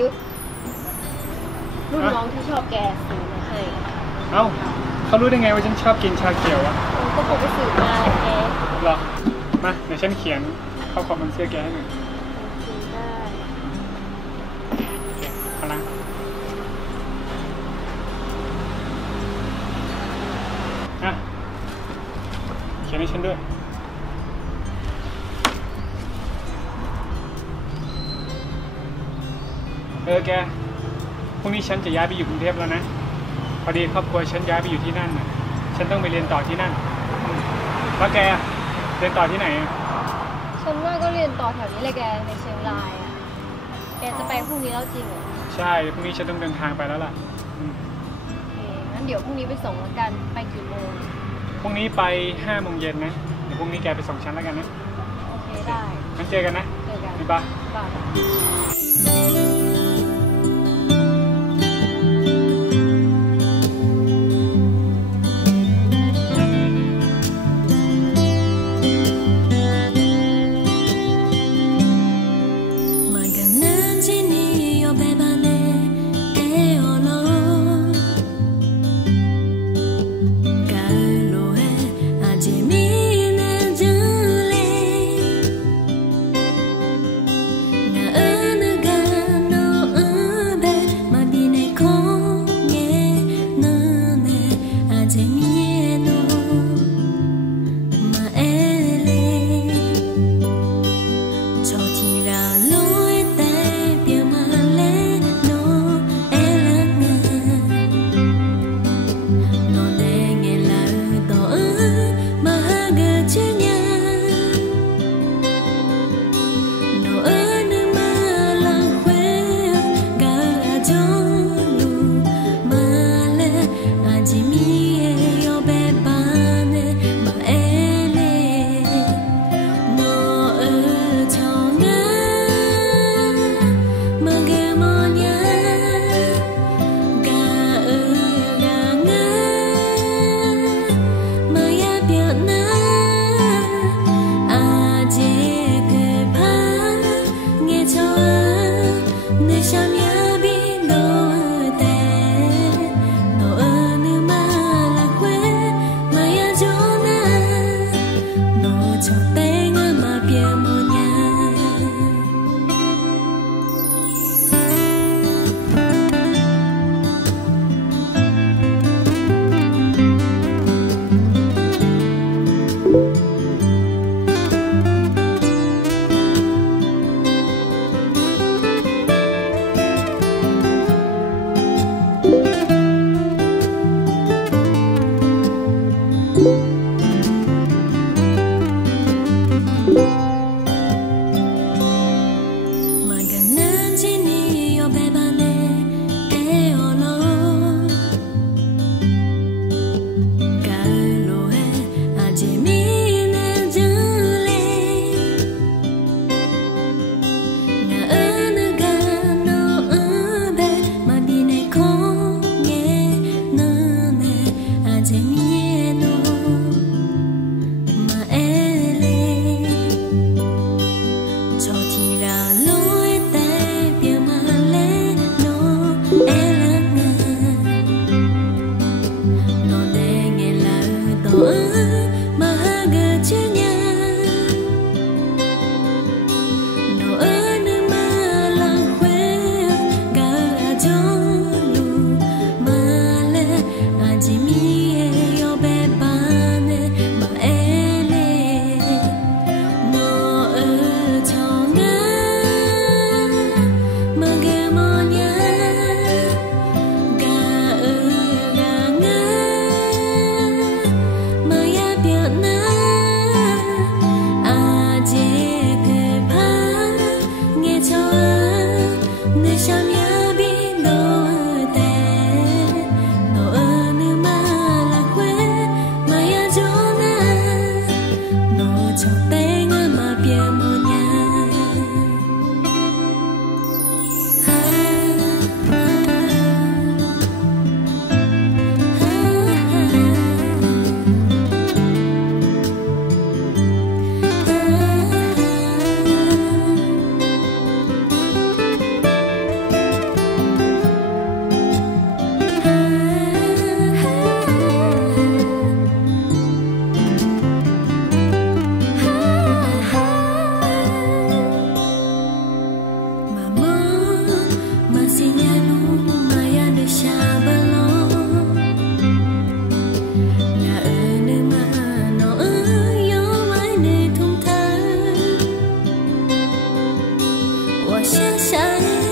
ยุทธรุ่นน้องที่ชอบแกซื้อมาให้เอ้าเขารู้ได้ไงว่าฉันชอบกินชาเขียวอะก็ผมไปซื้อมาแหละแกหรอมาเดี๋ยวฉันเขียนข้อความบนเสื้อแกให้หน่อยได้พลังอ่ะเขียนให้ฉันด้วยแกพรุ่งนี้ฉันจะย้ายไปอยู่กรุงเทพแล้วนะพอดีครอบครัวฉันย้ายไปอยู่ที่นั่นน่ะฉันต้องไปเรียนต่อที่นั่นแล้วแกเรียนต่อที่ไหนฉันว่าก็เรียนต่อแถวนี้เลยแกในเชียงรายอ่ะแกจะไปพรุ่งนี้แล้วจริงเหรอใช่พรุ่งนี้ฉันต้องเดินทางไปแล้วล่ะงั้นเดี๋ยวพรุ่งนี้ไปส่งแล้วกันไปกี่โมงพรุ่งนี้ไป5 โมงเย็นนะเดี๋ยวพรุ่งนี้แกไปส่งฉันแล้วกันนะโอเคได้งั้นเจอกันนะเจอกันบ๊ายบาย我先想你。